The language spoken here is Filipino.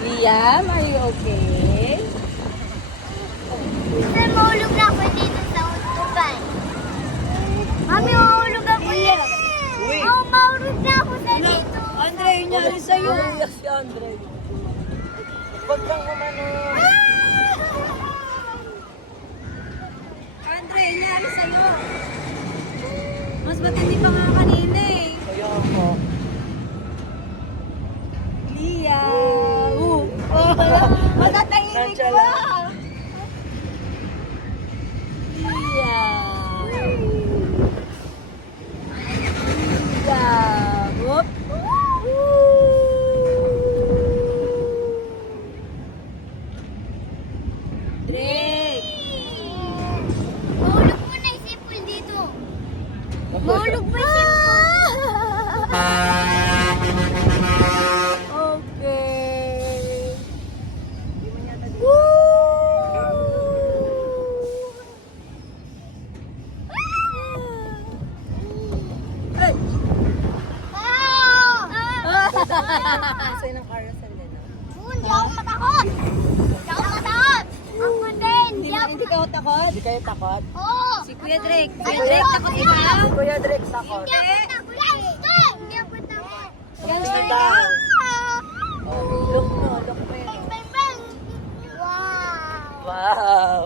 Liam, are you okay? Sir, mahulog na ako dito sa utuban. Mami, mahulog ako dito. Uy! Oh, mahulog na ako sa dito. Andre, nangyari sa'yo. Umiyak si Andre. Huwag kang umano. Andre, nangyari sa'yo. Mas matindi pa nga kanina eh. Kaya ako. Liam. Matatahimik Nandiyan ba? lang. Liam. Liam. Whoop. Drake. Mahulog mo na yung sipol dito. Mahulog mo yung sipol. Okay. Hey! Kasi ng carousel nila. Hindi ako matakot. Hindi ako matakot. Ako din. Hindi ka takot? Hindi kayo takot? Oo. Si Kuya Drake. Kuya Drake, takot ka ba? Si Kuya Drake takot. Hindi ako takot. Gangster. Hindi ako takot. Gangster Okay ka? daw. Oh, look mo, look mo yun. Bang, bang, bang. Wow. Wow!